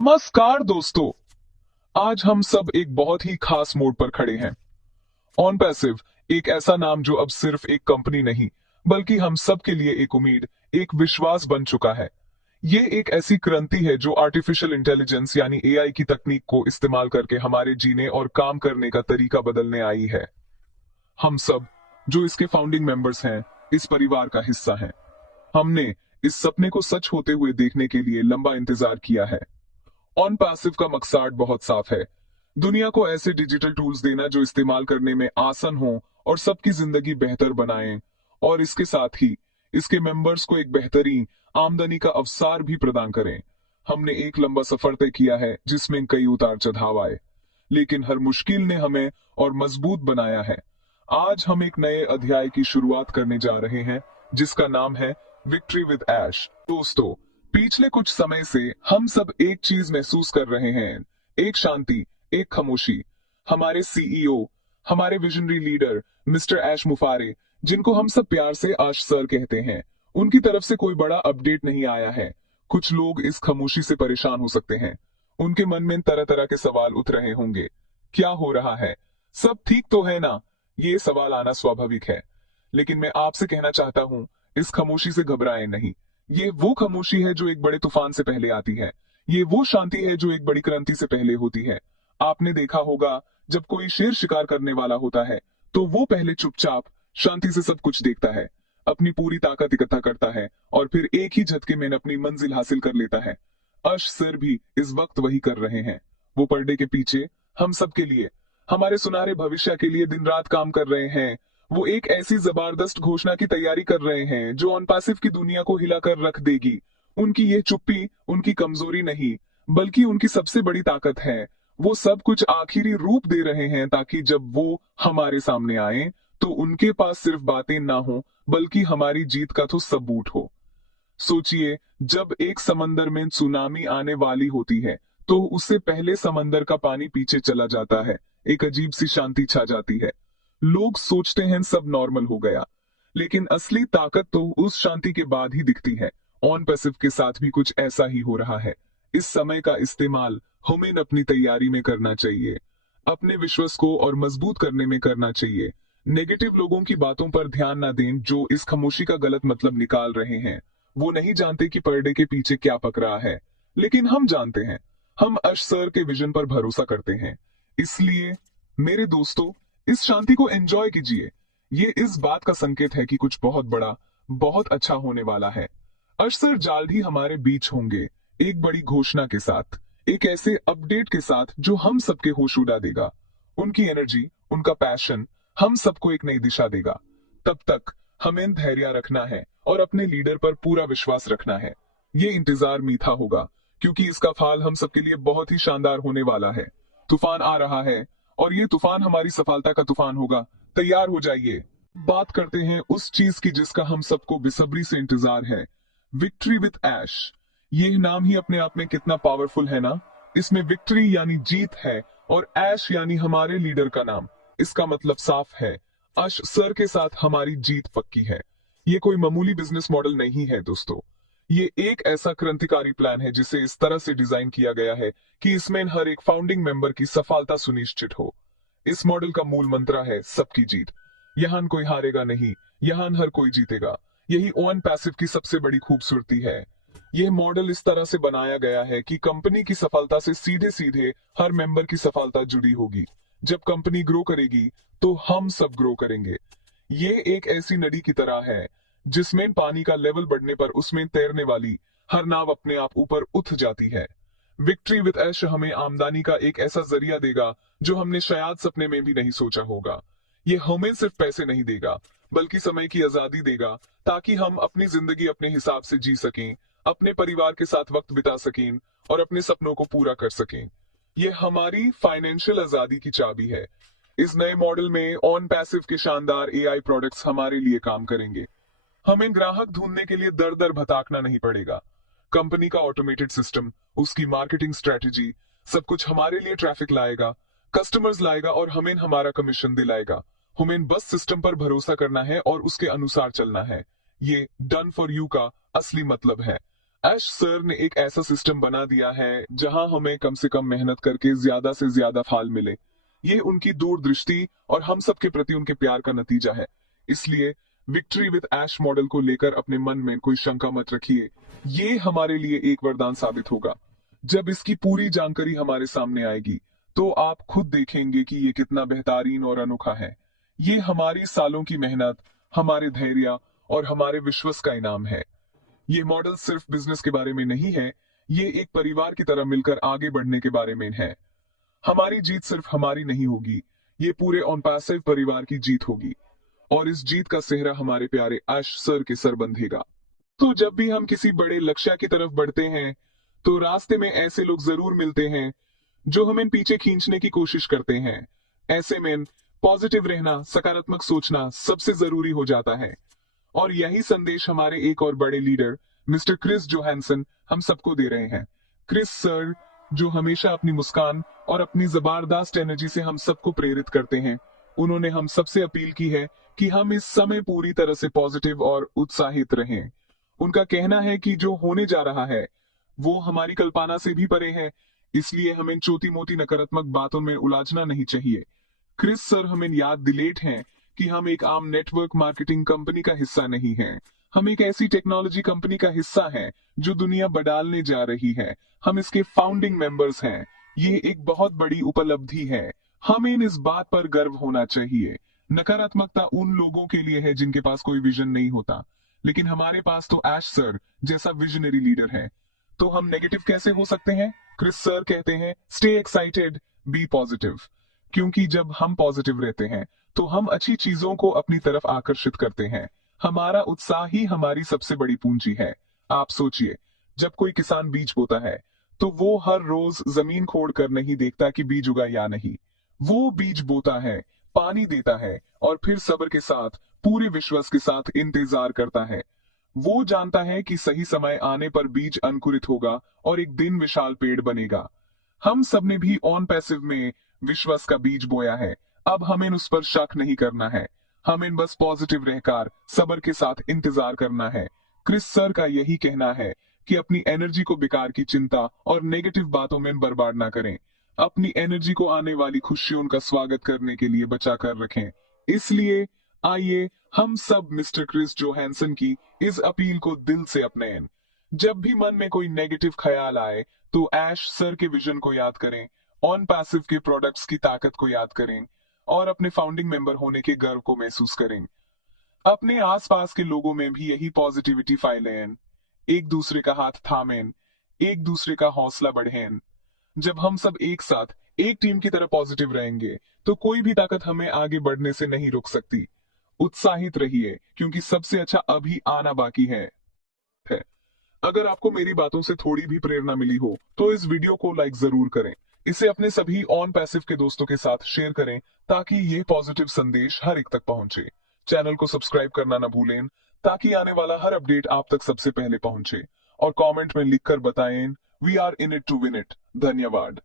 नमस्कार दोस्तों। आज हम सब एक बहुत ही खास मोड पर खड़े हैं। ऑन पैसिव एक ऐसा नाम जो अब सिर्फ एक कंपनी नहीं बल्कि हम सब के लिए एक उम्मीद, एक विश्वास बन चुका है। ये एक ऐसी क्रांति है जो आर्टिफिशियल इंटेलिजेंस यानी एआई की तकनीक को इस्तेमाल करके हमारे जीने और काम करने का तरीका बदलने आई है। हम सब जो इसके फाउंडिंग मेंबर्स हैं, इस परिवार का हिस्सा हैं। हमने इस सपने को सच होते हुए देखने के लिए लंबा इंतजार किया है। ऑन पैसिव का मकसद बहुत साफ है। दुनिया को ऐसे डिजिटल टूल्स देना जो इस्तेमाल करने में आसान हो और सबकी जिंदगी बेहतर बनाएं, और इसके साथ ही इसके मेंबर्स को एक बेहतरीन आमदनी का अवसर भी प्रदान करें। हमने एक लंबा सफर तय किया है जिसमें कई उतार चढ़ाव आए, लेकिन हर मुश्किल ने हमें और मजबूत बनाया है। आज हम एक नए अध्याय की शुरुआत करने जा रहे हैं जिसका नाम है विक्ट्री विद ऐश। दोस्तों, पिछले कुछ समय से हम सब एक चीज महसूस कर रहे हैं, एक शांति, एक खामोशी। हमारे सीईओ, हमारे विजनरी लीडर मिस्टर ऐश मुफारे, जिनको हम सब प्यार से आश सर कहते हैं, उनकी तरफ से कोई बड़ा अपडेट नहीं आया है। कुछ लोग इस खामोशी से परेशान हो सकते हैं। उनके मन में तरह तरह के सवाल उठ रहे होंगे। क्या हो रहा है? सब ठीक तो है ना? ये सवाल आना स्वाभाविक है, लेकिन मैं आपसे कहना चाहता हूं, इस खामोशी से घबराएं नहीं। ये वो खामोशी है जो एक बड़े तूफान से पहले आती है। ये वो शांति है जो एक बड़ी क्रांति से पहले होती है। आपने देखा होगा, जब कोई शेर शिकार करने वाला होता है तो वो पहले चुपचाप शांति से सब कुछ देखता है, अपनी पूरी ताकत इकट्ठा करता है और फिर एक ही झटके में अपनी मंजिल हासिल कर लेता है। अश सर भी इस वक्त वही कर रहे हैं। वो पर्दे के पीछे हम सब के लिए, हमारे सुनहरे भविष्य के लिए दिन रात काम कर रहे हैं। वो एक ऐसी जबरदस्त घोषणा की तैयारी कर रहे हैं जो ऑन पैसिव की दुनिया को हिलाकर रख देगी। उनकी ये चुप्पी उनकी कमजोरी नहीं बल्कि उनकी सबसे बड़ी ताकत है। वो सब कुछ आखिरी रूप दे रहे हैं ताकि जब वो हमारे सामने आए तो उनके पास सिर्फ बातें ना हो बल्कि हमारी जीत का तो सबूत हो। सोचिए, जब एक समंदर में सुनामी आने वाली होती है तो उससे पहले समंदर का पानी पीछे चला जाता है। एक अजीब सी शांति छा जाती है। लोग सोचते हैं सब नॉर्मल हो गया, लेकिन असली ताकत तो उस शांति के बाद ही दिखती है। ऑन पैसिव के साथ भी कुछ ऐसा ही हो रहा है। इस समय का इस्तेमाल हमें अपनी तैयारी में करना चाहिए, अपने विश्वास को और मजबूत करने में करना चाहिए। नेगेटिव लोगों की बातों पर ध्यान ना दें जो इस खामोशी का गलत मतलब निकाल रहे हैं। वो नहीं जानते कि पर्दे के पीछे क्या पक रहा है, लेकिन हम जानते हैं। हम अश सर के विजन पर भरोसा करते हैं। इसलिए मेरे दोस्तों, इस शांति को एंजॉय कीजिए। ये इस बात का संकेत है कि कुछ बहुत बड़ा, बहुत अच्छा होने वाला है। अश सर जल्द ही हमारे बीच होंगे, एक बड़ी घोषणा के साथ, एक ऐसे अपडेट के साथ जो हम सबके होश उड़ा देगा। उनकी एनर्जी, उनका पैशन हम सबको एक नई दिशा देगा। तब तक हमें धैर्य रखना है और अपने लीडर पर पूरा विश्वास रखना है। ये इंतजार मीठा होगा क्योंकि इसका फल हम सबके लिए बहुत ही शानदार होने वाला है। तूफान आ रहा है और ये तूफान हमारी सफलता का तूफान होगा। तैयार हो जाइए। बात करते हैं उस चीज की जिसका हम सबको बेसब्री से इंतजार है, विक्ट्री विद ऐश। ये नाम ही अपने आप में कितना पावरफुल है ना। इसमें विक्ट्री यानी जीत है और ऐश यानी हमारे लीडर का नाम। इसका मतलब साफ है, अश सर के साथ हमारी जीत पक्की है। ये कोई मामूली बिजनेस मॉडल नहीं है दोस्तों। ये एक ऐसा क्रांतिकारी प्लान है जिसे इस तरह से डिजाइन किया गया है कि इसमें हर एक फाउंडिंग मेंबर की सफलता सुनिश्चित हो। इस मॉडल का मूल मंत्र है सबकी जीत। यहां कोई हारेगा नहीं, यहां हर कोई जीतेगा। यही ओन पैसिव की सबसे बड़ी खूबसूरती है। यह मॉडल इस तरह से बनाया गया है कि कंपनी की सफलता से सीधे सीधे हर मेंबर की सफलता जुड़ी होगी। जब कंपनी ग्रो करेगी तो हम सब ग्रो करेंगे। ये एक ऐसी नदी की तरह है जिसमें पानी का लेवल बढ़ने पर उसमें तैरने वाली हर नाव अपने आप ऊपर उठ जाती है। विक्ट्री विद ऐश हमें आमदनी का एक ऐसा जरिया देगा जो हमने शायद सपने में भी नहीं सोचा होगा। ये हमें सिर्फ पैसे नहीं देगा बल्कि समय की आजादी देगा ताकि हम अपनी जिंदगी अपने हिसाब से जी सकें, अपने परिवार के साथ वक्त बिता सकें और अपने सपनों को पूरा कर सकें। ये हमारी फाइनेंशियल आजादी की चाबी है। इस नए मॉडल में ऑन पैसिव के शानदार एआई प्रोडक्ट्स हमारे लिए काम करेंगे। हमें ग्राहक ढूंढने के लिए दर दर भटकना नहीं पड़ेगा। कंपनी का ऑटोमेटेड सिस्टम, उसकी मार्केटिंग स्ट्रेटेजी, सब कुछ हमारे लिए ट्रैफिक लाएगा, कस्टमर्स लाएगा और हमें हमारा कमीशन दिलाएगा। हमें बस सिस्टम पर भरोसा करना है और उसके अनुसार चलना है। ये डन फॉर यू का असली मतलब है। ऐश सर ने एक ऐसा सिस्टम बना दिया है जहां हमें कम से कम मेहनत करके ज्यादा से ज्यादा फल मिले। ये उनकी दूरदृष्टि और हम सबके प्रति उनके प्यार का नतीजा है। इसलिए विक्ट्री विद ऐश मॉडल को लेकर अपने मन में कोई शंका मत रखिए। ये हमारे लिए एक वरदान साबित होगा। जब इसकी पूरी जानकारी हमारे सामने आएगी तो आप खुद देखेंगे कि ये कितना बेहतरीन और अनोखा है। ये हमारी सालों की मेहनत, हमारे धैर्य और हमारे विश्वास का इनाम है। ये मॉडल सिर्फ बिजनेस के बारे में नहीं है, ये एक परिवार की तरह मिलकर आगे बढ़ने के बारे में है। हमारी जीत सिर्फ हमारी नहीं होगी, ये पूरे ऑन पैसिव परिवार की जीत होगी और इस जीत का सेहरा हमारे प्यारे ऐश सर के सर बंधेगा। तो जब भी हम किसी बड़े लक्ष्य की तरफ बढ़ते हैं तो रास्ते में ऐसे लोग जरूर मिलते हैं जो हमें पीछे खींचने की कोशिश करते हैं। ऐसे में पॉजिटिव रहना, सकारात्मक सोचना सबसे जरूरी हो जाता है। और यही संदेश हमारे एक और बड़े लीडर मिस्टर क्रिस जोहानसन हम सबको दे रहे हैं। क्रिस सर जो हमेशा अपनी मुस्कान और अपनी जबरदस्त एनर्जी से हम सबको प्रेरित करते हैं, उन्होंने हम सबसे अपील की है कि हम इस समय पूरी तरह से पॉजिटिव और उत्साहित रहें। उनका कहना है कि जो होने जा रहा है वो हमारी कल्पना से भी परे है, इसलिए हमें छोटी मोटी नकारात्मक बातों में उलझना नहीं चाहिए। क्रिस सर हमें याद दिलेट हैं कि हम एक आम नेटवर्क मार्केटिंग कंपनी का हिस्सा नहीं हैं। हम एक ऐसी टेक्नोलॉजी कंपनी का हिस्सा हैं जो दुनिया बदलने जा रही है। हम इसके फाउंडिंग मेंबर्स हैं। ये एक बहुत बड़ी उपलब्धि है। हमें इस बात पर गर्व होना चाहिए। नकारात्मकता उन लोगों के लिए है जिनके पास कोई विजन नहीं होता, लेकिन हमारे पास तो ऐश सर जैसा विजनरी लीडर है। तो हम नेगेटिव कैसे हो सकते हैं? क्रिस सर कहते हैं, स्टे एक्साइटेड, बी पॉजिटिव। क्योंकि जब हम पॉजिटिव रहते हैं तो हम अच्छी चीजों को अपनी तरफ आकर्षित करते हैं। हमारा उत्साह ही हमारी सबसे बड़ी पूंजी है। आप सोचिए, जब कोई किसान बीज बोता है तो वो हर रोज जमीन खोद कर नहीं देखता कि बीज उगा या नहीं। वो बीज बोता है, पानी देता है और फिर सब्र के साथ, पूरे विश्वास के साथ इंतजार करता है। वो जानता है कि सही समय आने पर बीज अंकुरित होगा और एक दिन विशाल पेड़ बनेगा। हम सबने भी ऑन पैसिव में विश्वास का बीज बोया है। अब हमें उस पर शक नहीं करना है। हमें बस पॉजिटिव रहकर सब्र के साथ इंतजार करना है। क्रिस सर का यही कहना है कि अपनी एनर्जी को बेकार की चिंता और नेगेटिव बातों में बर्बाद ना करें। अपनी एनर्जी को आने वाली खुशियों का स्वागत करने के लिए बचा कर रखें। इसलिए आइए हम सब मिस्टर क्रिस जोहानसन की इस अपील को दिल से अपनाएं। जब भी मन में कोई नेगेटिव ख्याल आए तो ऐश सर के विजन को याद करें, ऑन पैसिव के प्रोडक्ट्स की ताकत को याद करें और अपने फाउंडिंग मेंबर होने के गर्व को महसूस करें। अपने आसपास के लोगों में भी यही पॉजिटिविटी फैलाएं, एक दूसरे का हाथ थामें, एक दूसरे का हौसला बढ़ें। जब हम सब एक साथ एक टीम की तरह पॉजिटिव रहेंगे तो कोई भी ताकत हमें आगे बढ़ने से नहीं रोक सकती। उत्साहित रहिए क्योंकि सबसे अच्छा अभी आना बाकी है। अगर आपको मेरी बातों से थोड़ी भी प्रेरणा मिली हो तो इस वीडियो को लाइक जरूर करें। इसे अपने सभी ऑन पैसिव के दोस्तों के साथ शेयर करें ताकि ये पॉजिटिव संदेश हर एक तक पहुंचे। चैनल को सब्सक्राइब करना ना भूलें ताकि आने वाला हर अपडेट आप तक सबसे पहले पहुंचे। और कमेंट में लिखकर बताएं, we are in it to win it. धन्यवाद।